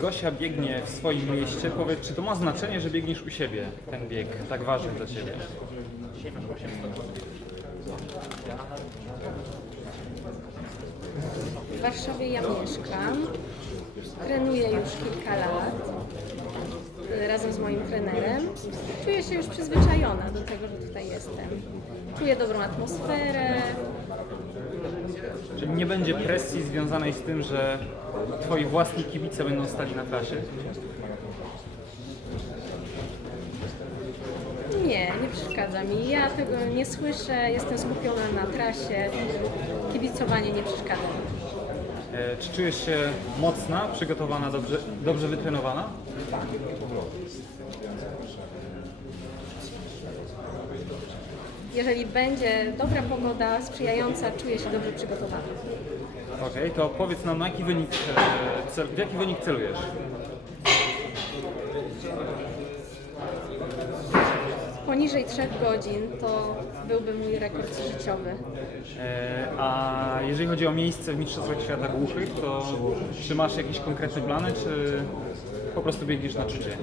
Gosia biegnie w swoim mieście. Powiedz, czy to ma znaczenie, że biegniesz u siebie, ten bieg, tak ważny dla Ciebie? W Warszawie ja mieszkam. Trenuję już kilka lat y, razem z moim trenerem. Czuję się już przyzwyczajona do tego, że tutaj jestem. Czuję dobrą atmosferę. Czyli nie będzie presji związanej z tym, że Twoi własni kibice będą stali na trasie? Nie, nie przeszkadza mi. Ja tego nie słyszę, jestem skupiona na trasie. Kibicowanie nie przeszkadza mi. E, Czy czujesz się mocna, przygotowana, dobrze, dobrze wytrenowana? Jeżeli będzie dobra pogoda, sprzyjająca, czuję się dobrze przygotowana. Okej, to powiedz nam, na jaki wynik, e, cel, w jaki wynik celujesz? Poniżej 3 godzin to byłby mój rekord życiowy. E, A jeżeli chodzi o miejsce w Mistrzostwach Świata Głuchych, to czy masz jakieś konkretne plany, czy po prostu biegniesz na czucie?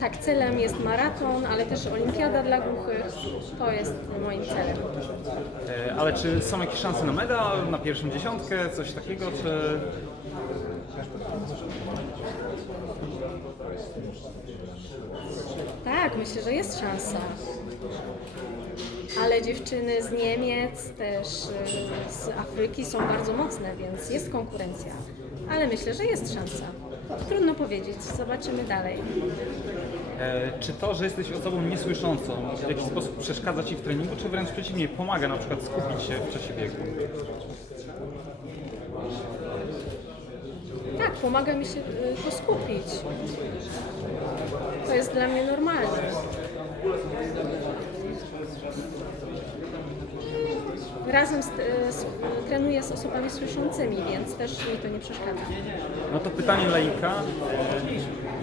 Tak, celem jest maraton, ale też olimpiada dla głuchych. To jest moim celem. E, Ale czy są jakieś szanse na medal, na pierwszą dziesiątkę, coś takiego, czy... Tak, myślę, że jest szansa. Ale dziewczyny z Niemiec, też e, z Afryki są bardzo mocne, więc jest konkurencja. Ale myślę, że jest szansa. Trudno powiedzieć, zobaczymy dalej. E, Czy to, że jesteś osobą niesłyszącą, w jakiś sposób przeszkadza Ci w treningu, czy wręcz przeciwnie, pomaga na przykład skupić się w czasie biegu? Tak, pomaga mi się y, to skupić. To jest dla mnie normalne. Razem z, y, z, trenuję z osobami słyszącymi, więc też mi to nie przeszkadza. No to pytanie laika,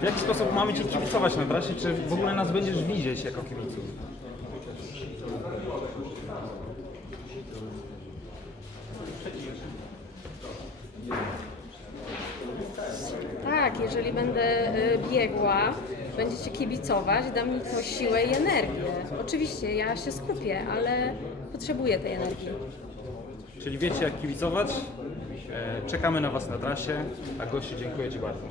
w jaki sposób mamy Ci kibicować na trasie, czy w ogóle nas będziesz widzieć jako kibiców? Tak, jeżeli będę y, biegła, będziecie kibicować, da mi to siłę i energię. Oczywiście ja się skupię, ale potrzebuję tej energii. Czyli wiecie jak kibicować, E, czekamy na Was na trasie, a gości dziękuję Ci bardzo.